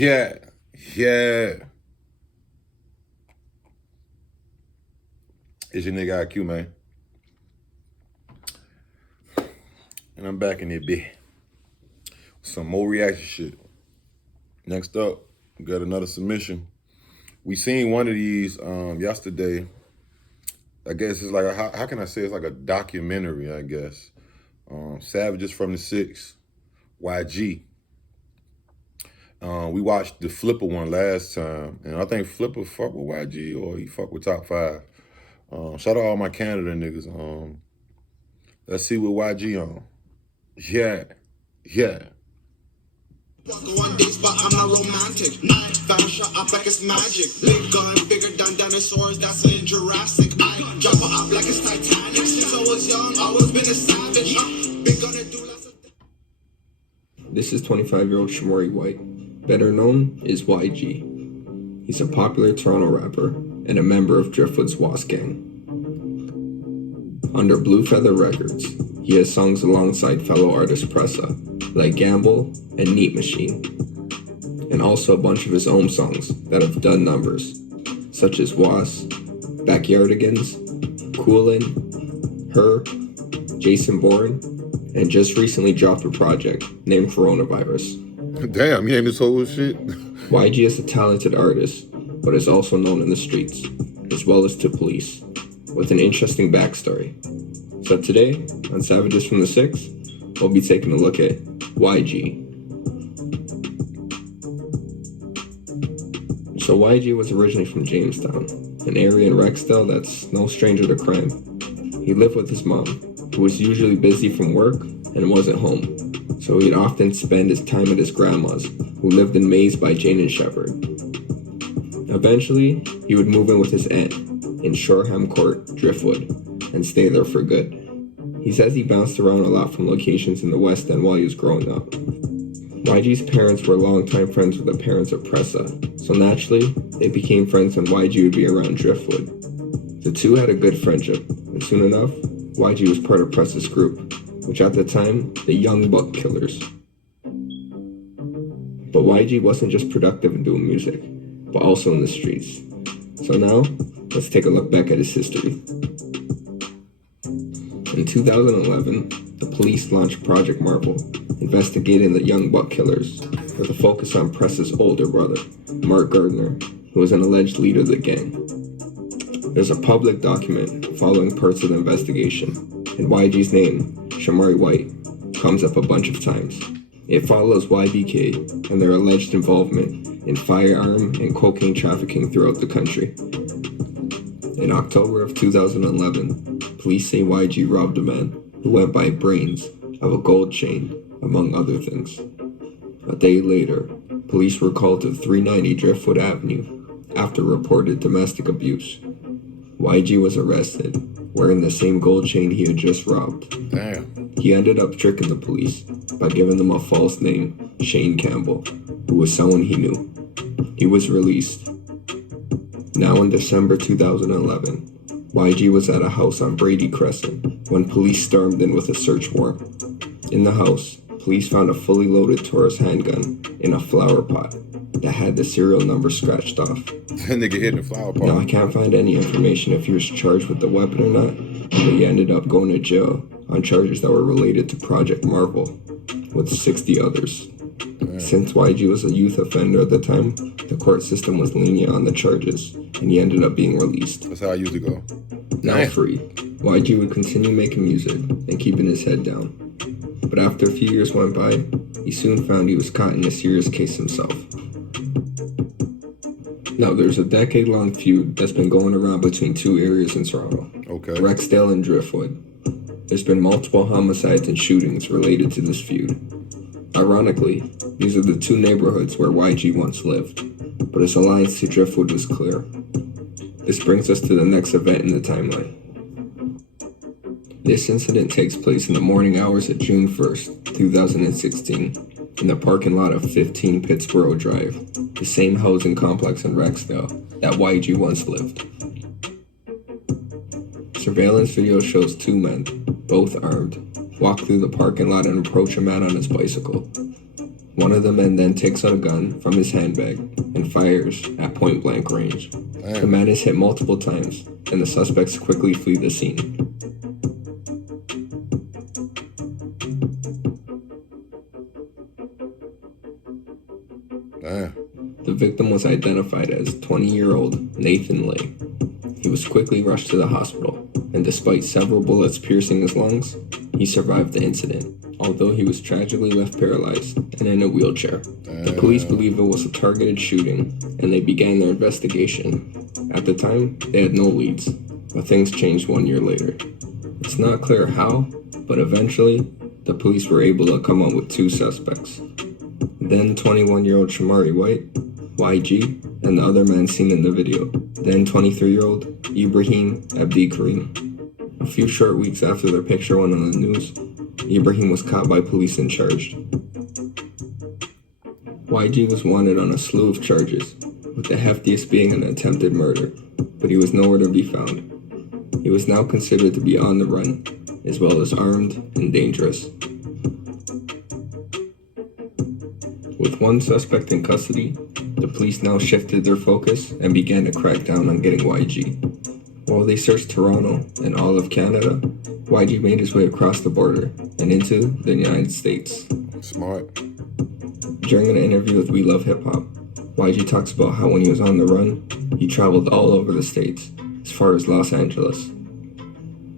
Yeah, yeah. It's your nigga IQ, man. And I'm back in there, bit. Some more reaction shit. Next up, we got another submission. We seen one of these yesterday. I guess it's like, how can I say it's like a documentary, I guess. Savages from the Six, YG. We watched the Flipper one last time, and I think Flipper fuck with YG or he fuck with Top 5. Shout out all my Canada niggas. Let's see what YG on. Yeah, yeah. One days, but I'm not romantic. I found shot up like it's magic. Big gun, bigger than dinosaurs, that's in Jurassic. I jump up like it's Titanic. Since I was young, always been a savage. Big gonna do lots of. This is 25-year-old Shamari White, better known as YG. He's a popular Toronto rapper and a member of Driftwood's Wasp Gang. Under Blue Feather Records, he has songs alongside fellow artist Pressa, like Gamble and Neat Machine, and also a bunch of his own songs that have done numbers, such as Was, Backyardigans, Coolin, Her, Jason Bourne, and just recently dropped a project named Coronavirus. Damn, he ain't this whole shit. YG is a talented artist, but is also known in the streets, as well as to police, with an interesting backstory. So today, on Savages from the Six, we'll be taking a look at YG. So YG was originally from Jamestown, an area in Rexdale that's no stranger to crime. He lived with his mom, who was usually busy from work and wasn't home, so he'd often spend his time at his grandma's, who lived in Maze by Jane and Shepherd. Eventually, he would move in with his aunt in Shoreham Court, Driftwood, and stay there for good. He says he bounced around a lot from locations in the West End while he was growing up. YG's parents were longtime friends with the parents of Pressa, so naturally, they became friends when YG would be around Driftwood. The two had a good friendship, and soon enough, YG was part of Pressa's group, which at the time, the Young Buck Killers. But YG wasn't just productive in doing music, but also in the streets. So now, let's take a look back at his history. In 2011, the police launched Project Marvel, investigating the Young Buck Killers, with a focus on Pressa's older brother, Mark Gardner, who was an alleged leader of the gang. There's a public document following parts of the investigation, and YG's name, Shamari White, comes up a bunch of times. It follows YBK and their alleged involvement in firearm and cocaine trafficking throughout the country. In October of 2011, police say YG robbed a man who went by Brains of a gold chain, among other things. A day later, police were called to 390 Driftwood Avenue after reported domestic abuse. YG was arrested, wearing the same gold chain he had just robbed. Damn. He ended up tricking the police by giving them a false name, Shane Campbell, who was someone he knew. He was released. Now in December 2011, YG was at a house on Brady Crescent when police stormed in with a search warrant. In the house, police found a fully loaded Taurus handgun in a flower pot that had the serial number scratched off. That nigga hit the flower pot. Now I can't find any information if he was charged with the weapon or not, but he ended up going to jail on charges that were related to Project Marvel, with 60 others. Since YG was a youth offender at the time, the court system was lenient on the charges, and he ended up being released. That's how I used to go. Now free, YG would continue making music and keeping his head down. But after a few years went by, he soon found he was caught in a serious case himself. Now there's a decade-long feud that's been going around between two areas in Toronto. Okay. Rexdale and Driftwood. There's been multiple homicides and shootings related to this feud. Ironically, these are the two neighborhoods where YG once lived, but his alliance to Driftwood was clear. This brings us to the next event in the timeline. This incident takes place in the morning hours of June 1st, 2016, in the parking lot of 15 Pittsboro Drive, the same housing complex in Rexdale that YG once lived. Surveillance video shows two men, both armed, walk through the parking lot and approach a man on his bicycle. One of the men then takes out a gun from his handbag and fires at point blank range. The man is hit multiple times, and the suspects quickly flee the scene. Damn. The victim was identified as 20-year-old Nathan Lay. He was quickly rushed to the hospital, and despite several bullets piercing his lungs, he survived the incident, although he was tragically left paralyzed and in a wheelchair. The police believe it was a targeted shooting, and they began their investigation. At the time, they had no leads, but things changed 1 year later. It's not clear how, but eventually, the police were able to come up with 2 suspects. Then 21-year-old Shamari White, YG, and the other man seen in the video. Then 23-year-old Ibrahim Abdi Karim. A few short weeks after their picture went on the news, Ibrahim was caught by police and charged. YG was wanted on a slew of charges, with the heftiest being an attempted murder, but he was nowhere to be found. He was now considered to be on the run, as well as armed and dangerous. With one suspect in custody, the police now shifted their focus and began to crack down on getting YG. While they searched Toronto and all of Canada, YG made his way across the border and into the United States. Smart. During an interview with We Love Hip Hop, YG talks about how when he was on the run, he traveled all over the States, as far as Los Angeles.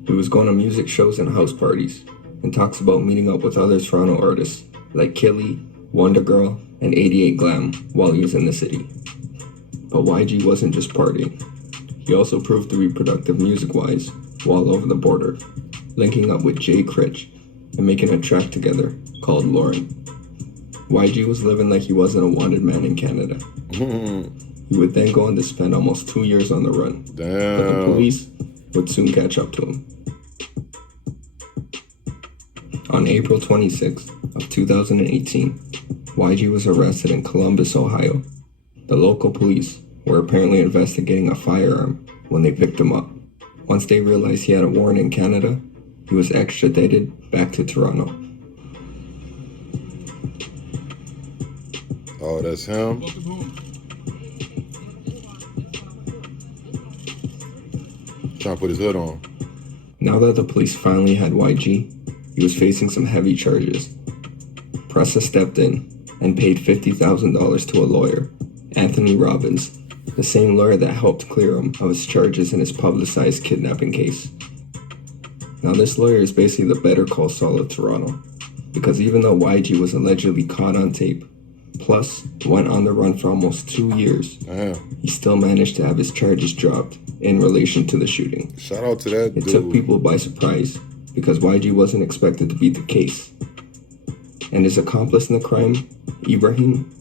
He was going to music shows and house parties, and talks about meeting up with other Toronto artists like Killy, Wonder Girl, and 88 Glam while he was in the city. But YG wasn't just partying. He also proved to be productive music-wise while over the border, linking up with Jay Critch and making a track together called Lauren. YG was living like he wasn't a wanted man in Canada. He would then go on to spend almost 2 years on the run. Damn. But the police would soon catch up to him. On April 26th of 2018, YG was arrested in Columbus, Ohio. The local police were apparently investigating a firearm when they picked him up. Once they realized he had a warrant in Canada, he was extradited back to Toronto. Oh, that's him? Trying to put his hood on. Now that the police finally had YG, he was facing some heavy charges. Pressa stepped in and paid $50,000 to a lawyer, Anthony Robbins, the same lawyer that helped clear him of his charges in his publicized kidnapping case. Now this lawyer is basically the Better Call Saul of Toronto, because even though YG was allegedly caught on tape, plus went on the run for almost 2 years, he still managed to have his charges dropped in relation to the shooting. Shout out to that dude. It took people by surprise, because YG wasn't expected to beat the case. And his accomplice in the crime, Ibrahim,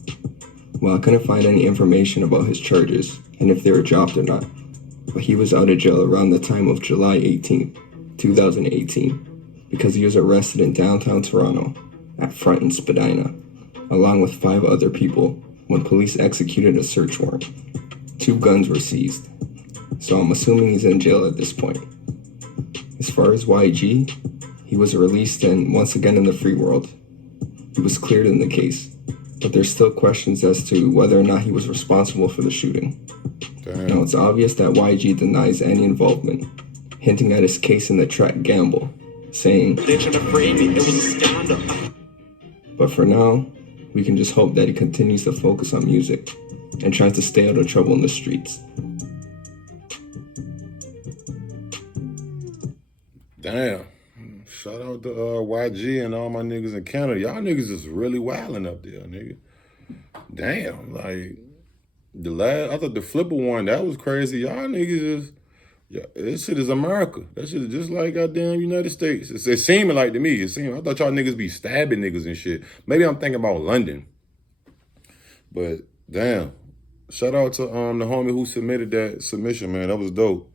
well, I couldn't find any information about his charges and if they were dropped or not, but he was out of jail around the time of July 18, 2018, because he was arrested in downtown Toronto at Front and Spadina, along with 5 other people when police executed a search warrant. 2 guns were seized, so I'm assuming he's in jail at this point. As far as YG, he was released and once again in the free world. He was cleared in the case, but there's still questions as to whether or not he was responsible for the shooting. Damn. Now it's obvious that YG denies any involvement, hinting at his case in the track Gamble, saying, They tried to frame me, it was a scandal. but for now, we can just hope that he continues to focus on music and tries to stay out of trouble in the streets. Damn. Shout out to YG and all my niggas in Canada. Y'all niggas is really wilding up there, nigga. Damn, like I thought the Flipper one, that was crazy. Y'all niggas is, yeah, this shit is America. That shit is just like goddamn United States. It seeming like to me. I thought y'all niggas be stabbing niggas and shit. Maybe I'm thinking about London. But damn. Shout out to the homie who submitted that submission, man. That was dope.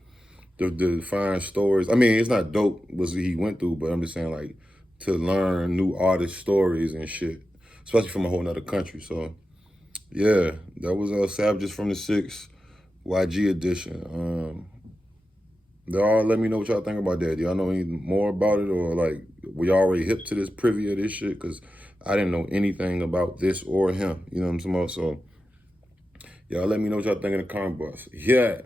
To find stories. I mean, it's not dope what he went through, but I'm just saying, like, to learn new artist stories and shit, especially from a whole nother country. So, yeah, that was Savages from the 6 YG edition. Y'all let me know what y'all think about that. Do y'all know any more about it, or like, were y'all already hip to this, privy of this shit? Because I didn't know anything about this or him. You know what I'm saying? So y'all let me know what y'all think in the comment box. Yeah.